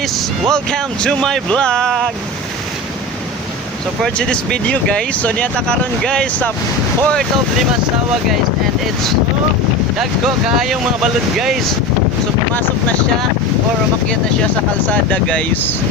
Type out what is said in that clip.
guys, welcome to my vlog. So for today's video guys, so niyata karon guys sa Port of Limasawa guys, and it's so dagko kaayong mga balod guys. So pumasok na siya or umakyat na siya sa kalsada guys.